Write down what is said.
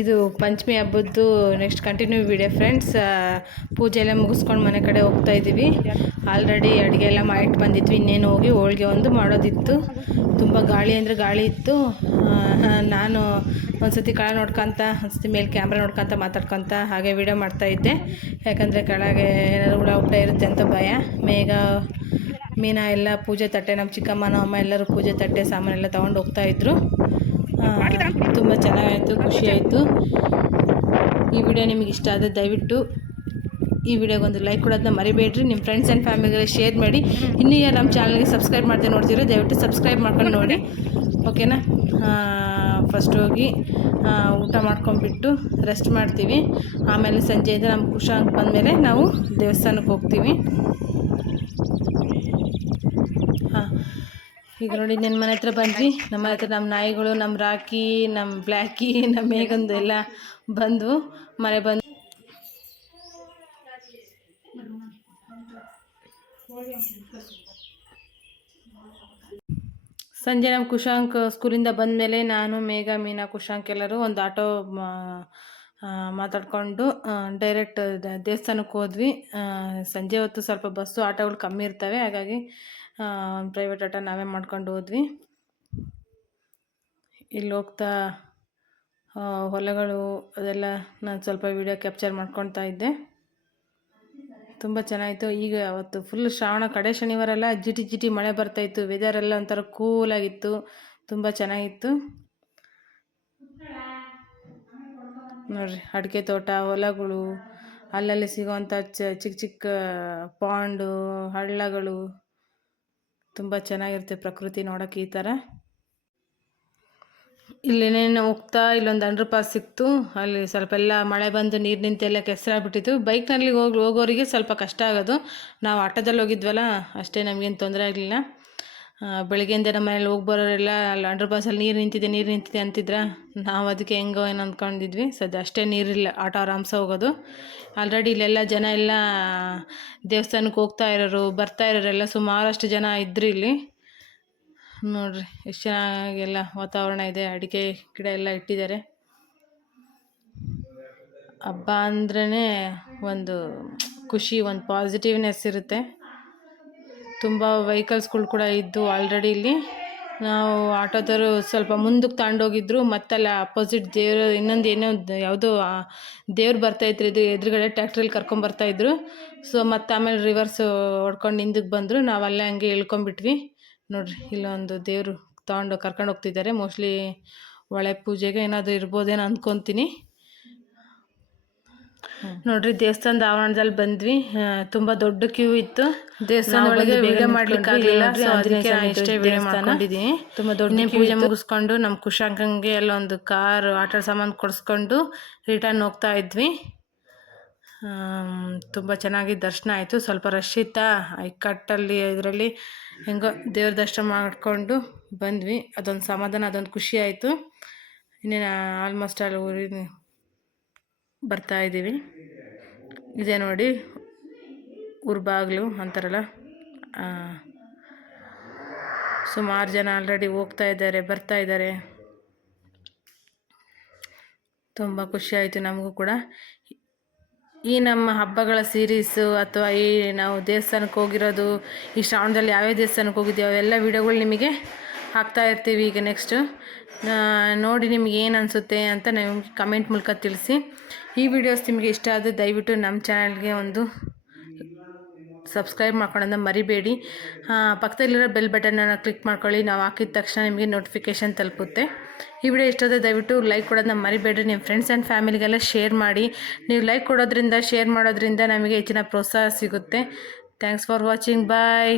ಇದು ಪಂಚಮಿ ಹಬ್ಬದ್ದು next continue video friends ಪೂಜೆ ಎಲ್ಲ ಮುಗಿಸ್ಕೊಂಡು ಮನೆ ಕಡೆ ಹೋಗ್ತಾ ಇದ್ದೀವಿ. ಆಲ್ರೆಡಿ ಅಡುಗೆ ಎಲ್ಲ ಮಾಡಿಟ್ಟು ಬಂದಿದ್ವಿ. ಇನ್ನೇನು ಹೋಗಿ ಹೋಳಿಗೆ ಒಂದು ಮಾಡೋದಿತ್ತು. ತುಂಬ ಗಾಳಿ ಅಂದರೆ ಗಾಳಿ ಇತ್ತು. ನಾನು ನಾನು ಒಂದ್ಸತಿ ಕೆಳ ನೋಡ್ಕೊತ, ಒಂದ್ಸತಿ ಮೇಲೆ ಕ್ಯಾಮ್ರಾ ನೋಡ್ಕೊತ ಮಾತಾಡ್ಕೊತ ಹಾಗೆ ವಿಡಿಯೋ ಮಾಡ್ತಾಯಿದ್ದೆ ಯಾಕಂದರೆ ಕೆಳಗೆ ಏನಾದರೂ ಹುಳ ಹುಟ್ಟ ಇರುತ್ತೆ ಅಂತ ಭಯ. ಮೇಘ, ಮೀನಾ ಎಲ್ಲ ಪೂಜೆ ತಟ್ಟೆ. ನಮ್ಮ ಚಿಕ್ಕಮ್ಮ, ನಮ್ಮ ಅಮ್ಮ ಎಲ್ಲರೂ ಪೂಜೆ ತಟ್ಟೆ, ಸಾಮಾನೆಲ್ಲ ತೊಗೊಂಡು ಹೋಗ್ತಾಯಿದ್ರು ತುಂಬ ಚೆನ್ನಾಗಾಯಿತು ಖುಷಿ ಆಯಿತು ಈ ವಿಡಿಯೋ ನಿಮಗೆ ಇಷ್ಟ ಆದರೆ ದಯವಿಟ್ಟು ಈ ವಿಡಿಯೋಗೆ ಒಂದು ಲೈಕ್ ಕೊಡೋದನ್ನ ಮರಿಬೇಡ್ರಿ. ನಿಮ್ಮ ಫ್ರೆಂಡ್ಸ್ ಆ್ಯಂಡ್ ಫ್ಯಾಮಿಲಿಗೆ ಶೇರ್ ಮಾಡಿ. ಇನ್ನೂ ಯಾರು ನಮ್ಮ ಚಾನಲ್ಗೆ ಸಬ್ಸ್ಕ್ರೈಬ್ ಮಾಡ್ತೇನೆ ನೋಡ್ತೀರೋ, ದಯವಿಟ್ಟು ಸಬ್ಸ್ಕ್ರೈಬ್ ಮಾಡ್ಕೊಂಡು ನೋಡಿ. ಓಕೆನಾ ಫಸ್ಟ್ ಹೋಗಿ ಊಟ ಮಾಡ್ಕೊಂಬಿಟ್ಟು ರೆಸ್ಟ್ ಮಾಡ್ತೀವಿ. ಆಮೇಲೆ ಸಂಜೆಯಿಂದ ನಮ್ಮ ಕುಶಾಂಕ್ ಬಂದಮೇಲೆ ನಾವು ದೇವಸ್ಥಾನಕ್ಕೆ ಹೋಗ್ತೀವಿ. ಈಗ ನೋಡಿ ನನ್ನ ಮನೆ ಹತ್ರ ಬಂದ್ವಿ. ನಮ್ಮ ಹತ್ರ ನಮ್ಮ ನಾಯಿಗಳು, ನಮ್ಮ ರಾಕಿ, ನಮ್ಮ ಬ್ಲ್ಯಾಕಿ ನಮ್ಮ ಮೇಘಂದು ಎಲ್ಲ ಬಂದು ಮನೆ ಬಂದು ಸಂಜೆ ನಮ್ಮ ಕುಶಾಂಕ್ ಸ್ಕೂಲಿಂದ ಬಂದಮೇಲೆ ನಾನು, ಮೇಘ, ಮೀನಾ, ಕುಶಾಂಕ್ ಎಲ್ಲರೂ ಒಂದು ಆಟೋ ಮಾತಾಡಿಕೊಂಡು ಡೈರೆಕ್ಟ್ ದೇವಸ್ಥಾನಕ್ಕೆ ಹೋದ್ವಿ. ಸಂಜೆ ಹೊತ್ತು ಸ್ವಲ್ಪ ಬಸ್ಸು ಆಟೋಗಳು ಕಮ್ಮಿ ಇರ್ತವೆ. ಹಾಗಾಗಿ ಪ್ರೈವೇಟ್ ಆಟ ನಾವೇ ಮಾಡ್ಕೊಂಡು ಹೋದ್ವಿ. ಇಲ್ಲಿ ಹೋಗ್ತಾ ಹೊಲಗಳು ಅದೆಲ್ಲ ನಾನು ಸ್ವಲ್ಪ ವಿಡಿಯೋ ಕ್ಯಾಪ್ಚರ್ ಮಾಡ್ಕೊತಾ ಇದ್ದೆ. ತುಂಬ ಚೆನ್ನಾಗಿತ್ತು. ಈಗ ಅವತ್ತು ಫುಲ್ ಶ್ರಾವಣ, ಕಡೆ ಶನಿವಾರ ಎಲ್ಲ ಜಿಟಿ ಜಿಟಿ ಮಳೆ ಬರ್ತಾಯಿತ್ತು ವೆದರ್ ಎಲ್ಲ ಒಂಥರ ಕೂಲಾಗಿತ್ತು ತುಂಬ ಚೆನ್ನಾಗಿತ್ತು. ನೋಡ್ರಿ, ಅಡಿಕೆ ತೋಟ, ಹೊಲಗಳು, ಅಲ್ಲಲ್ಲಿ ಸಿಗೋವಂಥ ಚಿಕ್ಕ ಚಿಕ್ಕ ಪಾಂಡು ಹಳ್ಳಗಳು. ತುಂಬ ಚೆನ್ನಾಗಿರುತ್ತೆ ಪ್ರಕೃತಿ ನೋಡೋಕೆ ಈ ಥರ. ಇಲ್ಲೇನೇನು ಹೋಗ್ತಾ ಇಲ್ಲೊಂದು ಅಂಡರ್ ಪಾಸ್ ಸಿಕ್ತು. ಅಲ್ಲಿ ಸ್ವಲ್ಪ ಎಲ್ಲ ಮಳೆ ಬಂದು ನೀರು ನಿಂತೆಲ್ಲ ಕೆಸರಾಗ್ಬಿಟ್ಟಿತ್ತು. ಬೈಕ್ನಲ್ಲಿ ಹೋಗಿ, ಹೋಗೋರಿಗೆ ಸ್ವಲ್ಪ ಕಷ್ಟ ಆಗೋದು. ನಾವು ಆಟೋದಲ್ಲಿ ಹೋಗಿದ್ವಲ್ಲ, ಅಷ್ಟೇ ನಮಗೇನು ತೊಂದರೆ ಆಗಲಿಲ್ಲ. ಬೆಳಗ್ಗೆಯಿಂದ ನಮ್ಮ ಮನೇಲಿ ಹೋಗಿ ಬರೋರೆಲ್ಲ ಅಲ್ಲಿ ಅಂಡರ್ ಪಾಸಲ್ಲಿ ನೀರು ನಿಂತಿದೆ ನೀರು ನಿಂತಿದೆ ಅಂತಿದ್ರ? ನಾವು ಅದಕ್ಕೆ ಹೆಂಗೋ ಏನು ಅಂದ್ಕೊಂಡಿದ್ವಿ ಸದ್ಯ ಅಷ್ಟೇ ನೀರಿಲ್ಲ ಆಟೋ ಆರಾಮ್ಸ ಹೋಗೋದು. ಆಲ್ರೆಡಿ ಇಲ್ಲೆಲ್ಲ ಜನ ಎಲ್ಲ ದೇವಸ್ಥಾನಕ್ಕೆ ಹೋಗ್ತಾ ಇರೋರು, ಬರ್ತಾ ಇರೋರೆಲ್ಲ ಸುಮಾರಷ್ಟು ಜನ ಇದ್ರು ಇಲ್ಲಿ. ನೋಡ್ರಿ, ಎಷ್ಟು ಚೆನ್ನಾಗೆಲ್ಲ ವಾತಾವರಣ ಇದೆ, ಅಡಿಕೆ ಗಿಡ ಎಲ್ಲ ಇಟ್ಟಿದ್ದಾರೆ. ಹಬ್ಬ ಅಂದ್ರೇ ಒಂದು ಖುಷಿ, ಒಂದು ಪಾಸಿಟಿವ್ನೆಸ್ ಇರುತ್ತೆ. ತುಂಬ ವೆಹಿಕಲ್ಸ್ಗಳು ಕೂಡ ಇದ್ದು ಆಲ್ರೆಡಿ ಇಲ್ಲಿ. ನಾವು ಆಟೋದವರು ಸ್ವಲ್ಪ ಮುಂದಕ್ಕೆ ತಗೊಂಡೋಗಿದ್ರು ಮತ್ತಲ್ಲ ಅಪೋಸಿಟ್ ದೇವರು, ಇನ್ನೊಂದು ಏನೋ ಯಾವುದೋ ದೇವ್ರು ಬರ್ತಾಯಿದ್ರು ಇದು ಎದುರುಗಡೆ ಟ್ಯಾಕ್ಟ್ರಲ್ಲಿ ಕರ್ಕೊಂಬರ್ತಾಯಿದ್ರು ಸೊ ಮತ್ತೆ ಆಮೇಲೆ ರಿವರ್ಸ್ ಹೊಡ್ಕೊಂಡು ಹಿಂದಕ್ಕೆ ಬಂದರು. ನಾವು ಅಲ್ಲೇ ಹಂಗೆ ಇಳ್ಕೊಂಬಿಟ್ವಿ ನೋಡ್ರಿ, ಇಲ್ಲೊಂದು ದೇವರು ತಗೊಂಡು ಕರ್ಕೊಂಡು ಹೋಗ್ತಿದ್ದಾರೆ. ಮೋಸ್ಟ್ಲಿ ಒಳೆ ಪೂಜೆಗೆ ಏನಾದರೂ ಇರ್ಬೋದೇನೋ ಅಂದ್ಕೊತೀನಿ ನೋಡ್ರಿ ದೇವಸ್ಥಾನದ ಆವರಣದಲ್ಲಿ ಬಂದ್ವಿ. ತುಂಬಾ ದೊಡ್ಡ ಕ್ಯೂ ಇತ್ತು. ದೇವಸ್ಥಾನ ಒಳಗೆ ವಿಡಿಯೋ ಮಾಡ್ಲಿಕ್ಕೆ ಆಗಲಿಲ್ಲ. ಅದಕ್ಕೆ ನಾನು ಇಷ್ಟೇ ವಿಡಿಯೋ ಮಾಡ್ಕೊಂಡಿದ್ದೀನಿ ತುಂಬಾ ದೊಡ್ಡ ಪೂಜೆ ಮುಗಿಸ್ಕೊಂಡು ನಮ್ಮ ಕುಶಾಂಕಂಗೆ ಎಲ್ಲ ಒಂದು ಕಾರ್ ಆಟ ಸಾಮಾನು ಕೊಡಿಸ್ಕೊಂಡು ರಿಟರ್ನ್ ಹೋಗ್ತಾ ಇದ್ವಿ. ತುಂಬ ಚೆನ್ನಾಗಿ ದರ್ಶನ ಆಯಿತು. ಸ್ವಲ್ಪ ರಶ್ ಇತ್ತಾ ಕಟ್ಟಲ್ಲಿ ಇದರಲ್ಲಿ ಹೆಂಗೋ ದೇವ್ರ ದರ್ಶನ ಮಾಡಿಕೊಂಡು ಬಂದ್ವಿ. ಅದೊಂದು ಸಮಾಧಾನ ಅದೊಂದು ಖುಷಿ ಆಯಿತು. ಇನ್ನೇನು ಆಲ್ಮೋಸ್ಟ್ ಅಲ್ಲಿ ಊರಿನ ಬರ್ತಾ ಇದ್ದೀವಿ. ಇದೇ ನೋಡಿ ಉರ್ಬಾಗ್ಲು ಬಾಗಿಲು ಅಂತಾರಲ್ಲ ಸುಮಾರು ಜನ ಆಲ್ರೆಡಿ ಹೋಗ್ತಾ ಇದ್ದಾರೆ, ಬರ್ತಾ ಇದ್ದಾರೆ. ತುಂಬ ಖುಷಿ ಆಯಿತು ನಮಗೂ ಕೂಡ. ಈ ನಮ್ಮ ಹಬ್ಬಗಳ ಸೀರೀಸು ಅಥವಾ ಈ ನಾವು ದೇವಸ್ಥಾನಕ್ಕೆ ಹೋಗಿರೋದು, ಈ ಶ್ರಾವಣದಲ್ಲಿ ಯಾವ್ಯಾವ ದೇವಸ್ಥಾನಕ್ಕೆ ಹೋಗಿದ್ದೀವಿ, ಅವೆಲ್ಲ ವೀಡಿಯೋಗಳು ನಿಮಗೆ ಹಾಕ್ತಾ ಇರ್ತೀವಿ ಈಗ ನೆಕ್ಸ್ಟು ನೋಡಿ ನಿಮ್ಗೆ ಏನು ಅನಿಸುತ್ತೆ ಅಂತ ನಿಮ್ಗೆ ಕಮೆಂಟ್ ಮೂಲಕ ತಿಳಿಸಿ. ಈ ವಿಡಿಯೋಸ್ ನಿಮಗೆ ಇಷ್ಟ ಆದರೆ ದಯವಿಟ್ಟು ನಮ್ಮ ಚಾನಲ್ಗೆ ಒಂದು ಸಬ್ಸ್ಕ್ರೈಬ್ ಮಾಡ್ಕೊಳ್ಳೋದನ್ನ ಮರಿಬೇಡಿ. ಪಕ್ಕದಲ್ಲಿರೋ ಬೆಲ್ ಬಟನನ್ನು ಕ್ಲಿಕ್ ಮಾಡ್ಕೊಳ್ಳಿ. ನಾವು ಹಾಕಿದ ತಕ್ಷಣ ನಿಮಗೆ ನೋಟಿಫಿಕೇಷನ್ ತಲುಪುತ್ತೆ. ಈ ವಿಡಿಯೋ ಇಷ್ಟಾದರೆ ದಯವಿಟ್ಟು ಲೈಕ್ ಕೊಡೋದನ್ನ ಮರಿಬೇಡ್ರಿ. ನಿಮ್ಮ ಫ್ರೆಂಡ್ಸ್ ಆ್ಯಂಡ್ ಫ್ಯಾಮಿಲಿಗೆಲ್ಲ ಶೇರ್ ಮಾಡಿ. ನೀವು ಲೈಕ್ ಕೊಡೋದ್ರಿಂದ ಶೇರ್ ಮಾಡೋದ್ರಿಂದ ನಮಗೆ ಹೆಚ್ಚಿನ ಪ್ರೋತ್ಸಾಹ ಸಿಗುತ್ತೆ. Thanks for watching bye